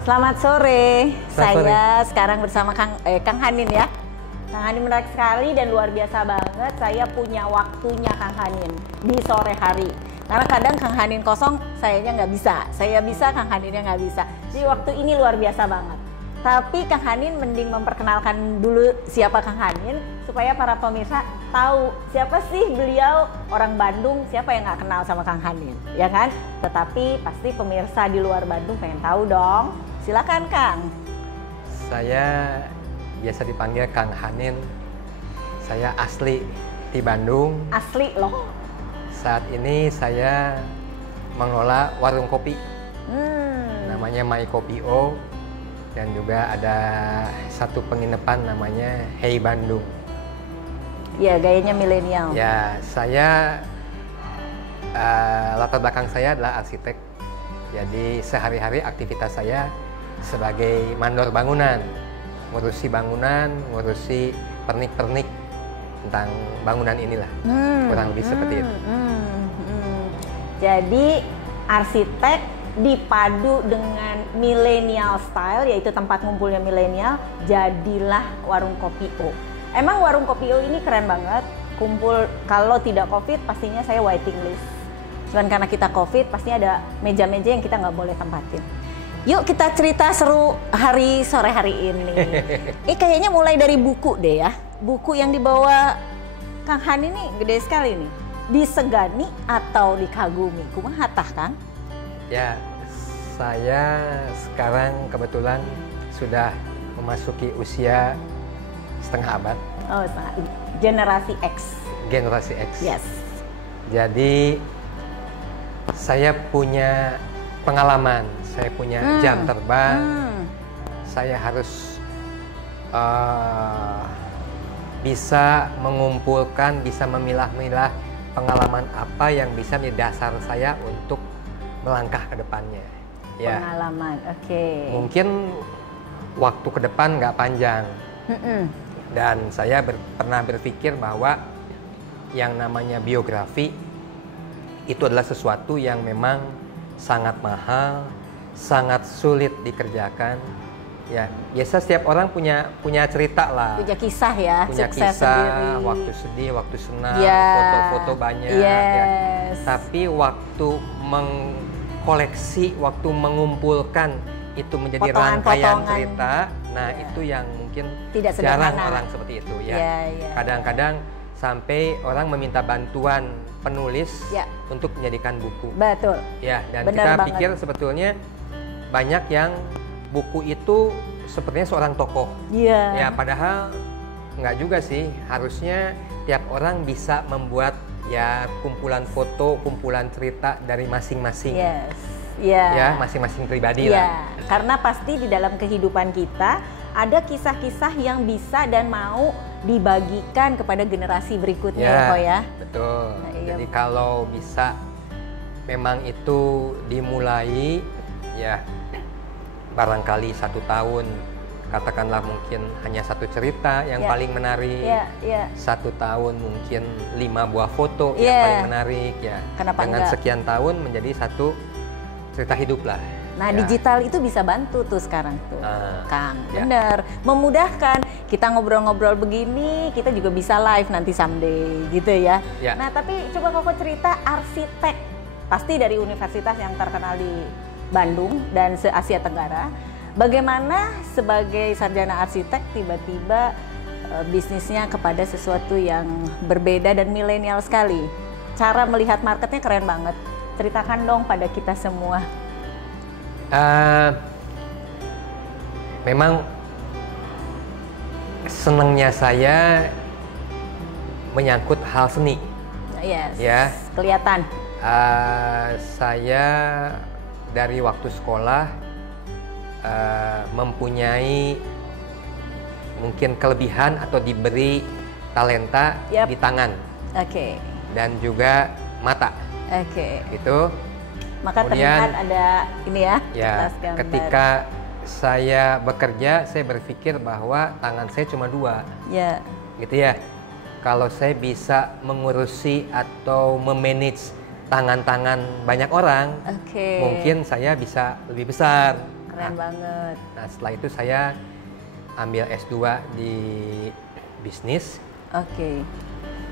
Selamat sore. Selamat Saya sekarang bersama Kang Hanin ya. Kang Hanin menarik sekali dan luar biasa banget. Saya punya waktunya Kang Hanin di sore hari. Karena kadang Kang Hanin kosong, sayanya nggak bisa. Saya bisa, Kang Haninnya nggak bisa. Jadi waktu ini luar biasa banget. Tapi Kang Hanin mending memperkenalkan dulu siapa Kang Hanin supaya para pemirsa tahu siapa sih beliau, orang Bandung, siapa yang nggak kenal sama Kang Hanin, ya kan? Tetapi pasti pemirsa di luar Bandung pengen tahu dong. Silakan Kang. Saya biasa dipanggil Kang Hanin. Saya asli di Bandung. Asli loh. Saat ini saya mengelola warung kopi. Namanya My Kopi O. Dan juga ada satu penginapan namanya Hey Bandung. Ya, gayanya milenial. Ya, saya latar belakang saya adalah arsitek. Jadi sehari-hari aktivitas saya sebagai mandor bangunan, ngurusi bangunan, ngurusi pernik-pernik tentang bangunan inilah. Kurang lebih seperti itu. Jadi arsitek dipadu dengan millennial style, yaitu tempat ngumpulnya milenial, jadilah warung kopi O. Emang warung kopi O ini keren banget, kumpul. Kalau tidak COVID pastinya saya waiting list. Cuman karena kita COVID pasti ada meja-meja yang kita nggak boleh tempatin. Yuk kita cerita seru hari sore hari ini. Kayaknya mulai dari buku deh ya. Buku yang dibawa Kang Hanin ini gede sekali nih. Disegani atau dikagumi? Kumaha tah Kang? Ya, saya sekarang kebetulan sudah memasuki usia setengah abad. Oh, generasi X. Generasi X. Yes. Jadi saya punya pengalaman, saya punya jam terbang. Saya harus bisa mengumpulkan, bisa memilah-milah pengalaman apa yang bisa menjadi dasar saya untuk melangkah ke depannya. Ya. Pengalaman, oke. Mungkin waktu ke depan nggak panjang. Dan saya pernah berpikir bahwa yang namanya biografi itu adalah sesuatu yang memang sangat mahal, sangat sulit dikerjakan. Ya, biasa setiap orang punya cerita lah. Punya kisah ya, punya sukses kisah, sendiri. waktu sedih, waktu senang, Yeah. foto-foto banyak. Yes. Ya. Tapi waktu mengkoleksi, waktu mengumpulkan itu menjadi rangkaian cerita, nah itu yang mungkin tidak jarang sederhana. orang seperti itu ya. Yeah. Kadang-kadang sampai orang meminta bantuan penulis untuk menjadikan buku. Betul. Ya, dan Benar kita banget. pikir sebetulnya banyak yang buku itu sepertinya seorang tokoh. Iya. Ya, padahal nggak juga sih. Harusnya tiap orang bisa membuat ya kumpulan foto, kumpulan cerita dari masing-masing. Yes. Yeah. Ya, masing-masing pribadi Iya. lah. Karena pasti di dalam kehidupan kita ada kisah-kisah yang bisa dan mau dibagikan kepada generasi berikutnya ya, Ko ya. Betul. Nah, iya. Jadi kalau bisa memang itu dimulai ya barangkali 1 tahun, katakanlah mungkin hanya 1 cerita yang paling menarik. 1 tahun mungkin 5 buah foto yang paling menarik ya. Kenapa dengan enggak? sekian tahun menjadi 1 cerita hidup lah. Nah, digital itu bisa bantu tuh sekarang tuh, Kang. Ya. Bener, memudahkan. Kita ngobrol-ngobrol begini, kita juga bisa live nanti someday gitu ya. Nah, tapi coba Koko cerita arsitek. Pasti dari universitas yang terkenal di Bandung dan se-Asia Tenggara. Bagaimana sebagai sarjana arsitek tiba-tiba bisnisnya kepada sesuatu yang berbeda dan milenial sekali. Cara melihat marketnya keren banget. Ceritakan dong pada kita semua. Memang senangnya saya menyangkut hal seni. Yes. Ya. Kelihatan. Saya dari waktu sekolah mempunyai mungkin kelebihan atau diberi talenta di tangan. Dan juga mata. Itu. Maka terlihat ada ini ya. Ketika saya bekerja, saya berpikir bahwa tangan saya cuma 2. Gitu ya. Kalau saya bisa mengurusi atau memanage tangan-tangan banyak orang, mungkin saya bisa lebih besar. Keren banget. Nah, setelah itu saya ambil S2 di bisnis. Oke.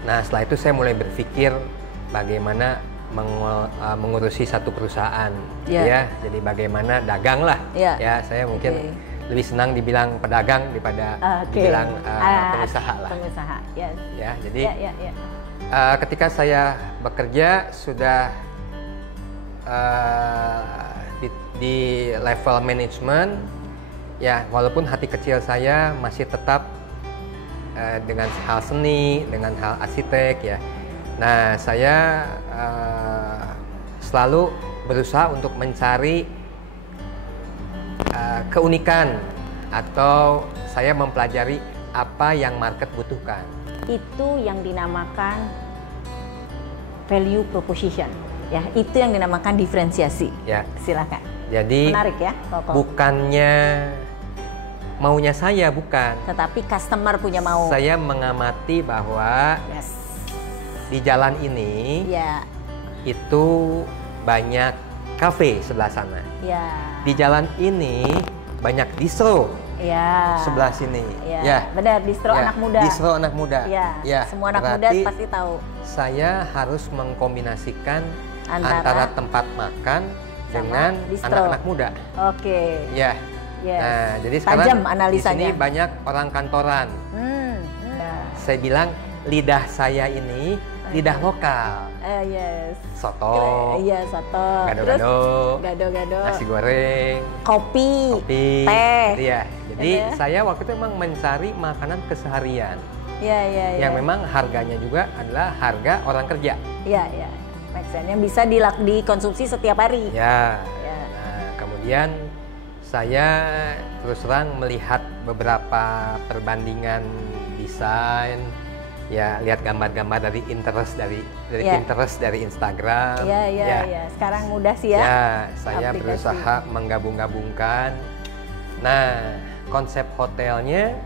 Nah, setelah itu saya mulai berpikir bagaimana mengurusi satu perusahaan, ya. Jadi bagaimana dagang lah, ya. Saya mungkin lebih senang dibilang pedagang daripada dibilang pengusaha lah. Pengusaha, yes. Ya, jadi ketika saya bekerja sudah di level manajemen, ya walaupun hati kecil saya masih tetap dengan hal seni, dengan hal arsitek, ya. Nah, saya selalu berusaha untuk mencari keunikan atau saya mempelajari apa yang market butuhkan. Itu yang dinamakan value proposition, ya. Itu yang dinamakan diferensiasi. Ya. Silakan. Jadi menarik ya, Koko. Bukannya maunya saya, bukan. Tetapi customer punya mau. Saya mengamati bahwa di jalan ini itu banyak kafe sebelah sana. Di jalan ini banyak distro. Sebelah sini. Benar, distro anak muda. Distro anak muda. Semua anak muda pasti tahu. Saya harus mengkombinasikan antara tempat makan dengan anak-anak muda. Oke. Nah, jadi sekarang di sini banyak orang kantoran. Saya bilang lidah saya ini lidah lokal. Soto. Soto. Gado-gado. Nasi goreng. Kopi. Teh. Jadi saya waktu itu memang mencari makanan keseharian. Yang memang harganya juga adalah harga orang kerja. Yang bisa dikonsumsi setiap hari. Nah, kemudian saya terus terang melihat beberapa perbandingan desain, lihat gambar-gambar dari Pinterest, dari Instagram. Sekarang mudah sih ya. Saya berusaha menggabung-gabungkan. Nah, konsep hotelnya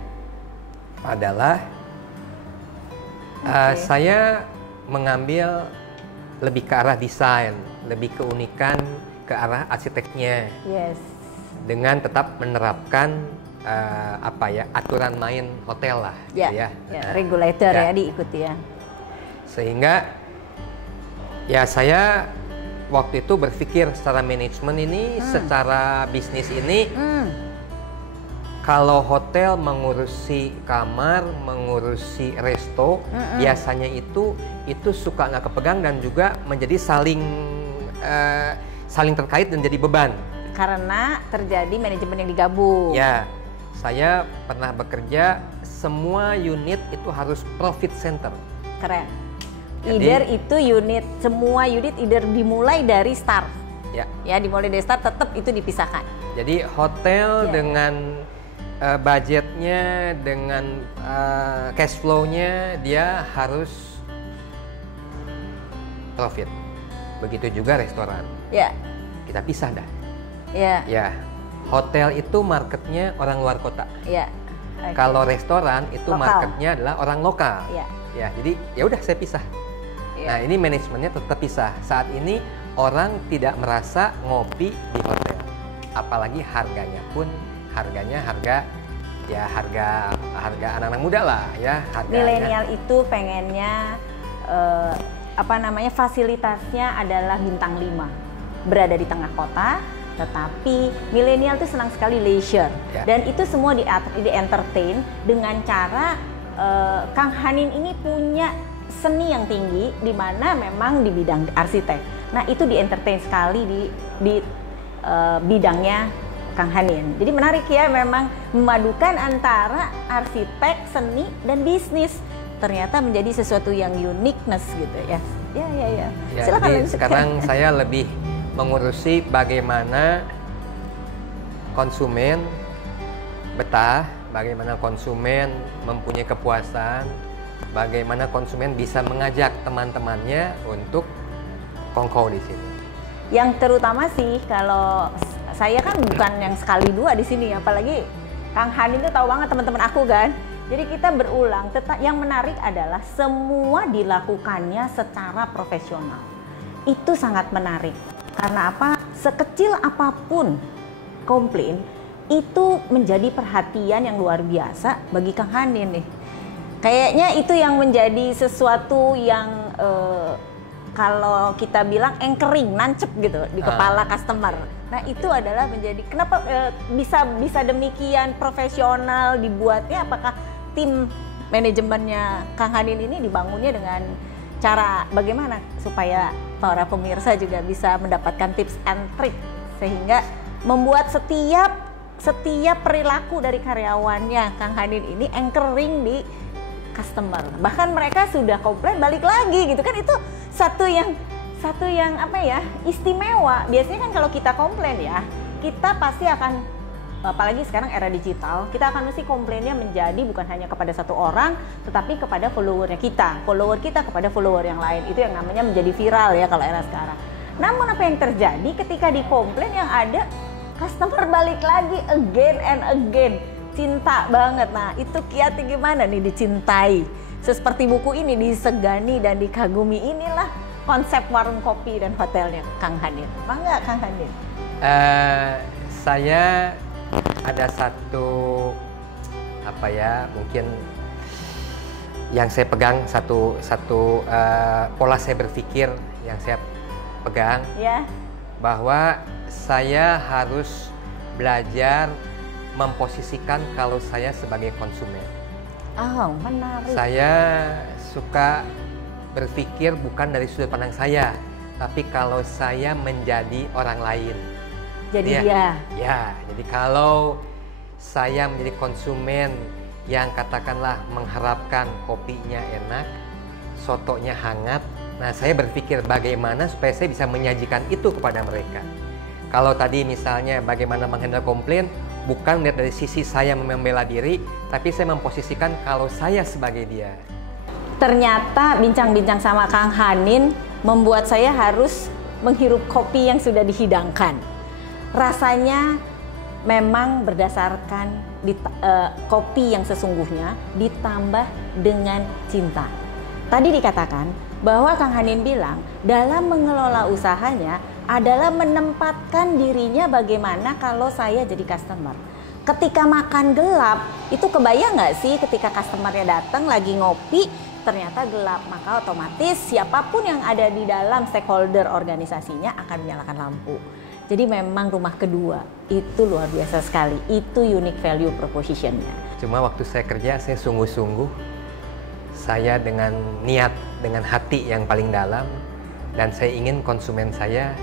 adalah saya mengambil lebih ke arah desain, lebih keunikan ke arah arsiteknya. Dengan tetap menerapkan aturan main hotel lah, regulator diikuti ya. Sehingga saya waktu itu berpikir secara manajemen ini, secara bisnis ini, kalau hotel mengurusi kamar, mengurusi resto, biasanya itu suka nggak kepegang dan juga menjadi saling terkait dan jadi beban. Karena terjadi manajemen yang digabung. Saya pernah bekerja, semua unit itu harus profit center. Keren. Semua unit dimulai dari start. Dimulai dari start, tetap itu dipisahkan. Jadi hotel dengan budgetnya, dengan cash flow-nya, dia harus profit. Begitu juga restoran. Kita pisah dah. Hotel itu marketnya orang luar kota. Kalau restoran itu marketnya adalah orang lokal. Jadi ya udah saya pisah. Nah, ini manajemennya tetap pisah. Saat ini orang tidak merasa ngopi di hotel. Apalagi harganya pun harga anak-anak muda lah ya. Milenial itu pengennya fasilitasnya adalah bintang 5. Berada di tengah kota. Tetapi milenial itu senang sekali leisure, dan itu semua di entertain dengan cara Kang Hanin ini punya seni yang tinggi, di mana memang di bidang arsitek. Nah, itu di entertain sekali di bidangnya Kang Hanin. Jadi menarik ya, memang memadukan antara arsitek, seni dan bisnis. Ternyata menjadi sesuatu yang uniqueness gitu ya. Silakan lanjutkan. Sekarang saya lebih mengurusi bagaimana konsumen betah, bagaimana konsumen mempunyai kepuasan, bagaimana konsumen bisa mengajak teman-temannya untuk kongkow di sini. Yang terutama sih, kalau saya kan bukan yang sekali dua di sini, apalagi Kang Hanin itu tahu banget teman-teman aku kan. Jadi kita berulang. Yang menarik adalah semua dilakukannya secara profesional. Itu sangat menarik. Karena apa? Sekecil apapun komplain itu menjadi perhatian yang luar biasa bagi Kang Hanin nih. Kayaknya itu yang menjadi sesuatu yang kalau kita bilang anchoring, nancep gitu di kepala customer. Nah itu adalah menjadi kenapa bisa demikian profesional dibuatnya. Apakah tim manajemennya Kang Hanin ini dibangunnya dengan cara bagaimana supaya para pemirsa juga bisa mendapatkan tips and trick sehingga membuat setiap perilaku dari karyawannya Kang Hanin ini anchoring di customer. Bahkan mereka sudah komplain balik lagi gitu kan, itu satu yang apa ya, istimewa. Biasanya kan kalau kita komplain ya, kita pasti akan, apalagi sekarang era digital, kita akan mesti komplainnya menjadi bukan hanya kepada satu orang, tetapi kepada follower kita kepada follower yang lain. Itu yang namanya menjadi viral ya kalau era sekarang. Namun apa yang terjadi ketika dikomplain yang ada customer balik lagi again and again, cinta banget. Nah itu kiatnya gimana nih dicintai? Seperti buku ini, disegani dan dikagumi, inilah konsep warung kopi dan hotelnya Kang Hanin. Bangga Kang Hanin? Saya ada satu mungkin yang saya pegang, satu pola saya berpikir yang saya pegang, bahwa saya harus belajar memposisikan kalau saya sebagai konsumen. Oh, menarik. Saya suka berpikir bukan dari sudut pandang saya, tapi kalau saya menjadi orang lain. Jadi dia. Ya, jadi kalau saya menjadi konsumen yang katakanlah mengharapkan kopinya enak, sotonya hangat, nah saya berpikir bagaimana supaya saya bisa menyajikan itu kepada mereka. Kalau tadi misalnya bagaimana menghandle komplain, bukan melihat dari sisi saya membela diri, tapi saya memposisikan kalau saya sebagai dia. Ternyata bincang-bincang sama Kang Hanin membuat saya harus menghirup kopi yang sudah dihidangkan. Rasanya memang berdasarkan kopi yang sesungguhnya ditambah dengan cinta. Tadi dikatakan bahwa Kang Hanin bilang dalam mengelola usahanya adalah menempatkan dirinya bagaimana kalau saya jadi customer. Ketika makan gelap, itu kebayang nggak sih ketika customernya datang lagi ngopi, ternyata gelap, maka otomatis siapapun yang ada di dalam stakeholder organisasinya akan menyalakan lampu. Jadi memang rumah kedua itu luar biasa sekali, itu unique value proposition-nya. Cuma waktu saya kerja, saya sungguh-sungguh, saya dengan niat, dengan hati yang paling dalam, dan saya ingin konsumen saya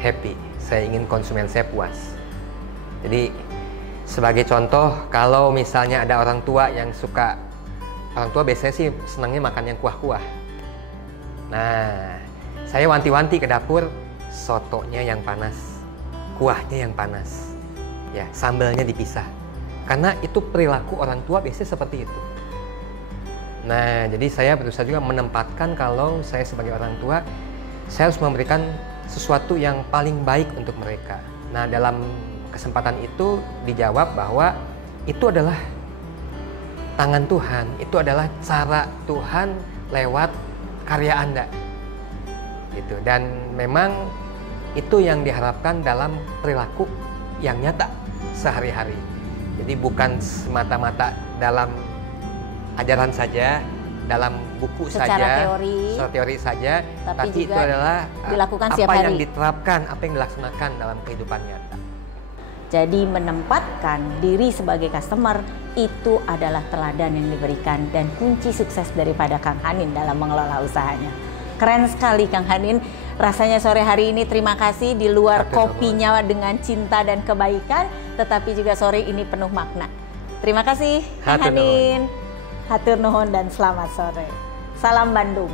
happy, saya ingin konsumen saya puas. Jadi sebagai contoh, kalau misalnya ada orang tua yang suka, orang tua biasanya sih senangnya makan yang kuah-kuah. Nah, saya wanti-wanti ke dapur, sotonya yang panas, kuahnya yang panas, ya sambalnya dipisah. Karena itu perilaku orang tua biasanya seperti itu. Nah, jadi saya berusaha juga menempatkan kalau saya sebagai orang tua, saya harus memberikan sesuatu yang paling baik untuk mereka. Nah, dalam kesempatan itu dijawab bahwa itu adalah tangan Tuhan, itu adalah cara Tuhan lewat karya Anda. Gitu. Dan memang itu yang diharapkan dalam perilaku yang nyata sehari-hari. Jadi bukan semata-mata dalam ajaran saja, dalam buku secara teori saja, tapi itu adalah dilakukan apa yang diterapkan, apa yang dilaksanakan dalam kehidupan nyata. Jadi menempatkan diri sebagai customer itu adalah teladan yang diberikan dan kunci sukses daripada Kang Hanin dalam mengelola usahanya. Keren sekali Kang Hanin. Rasanya sore hari ini terima kasih, di luar kopinya dengan cinta dan kebaikan, tetapi juga sore ini penuh makna. Terima kasih Kang Hanin. Hatur nuhun dan selamat sore. Salam Bandung.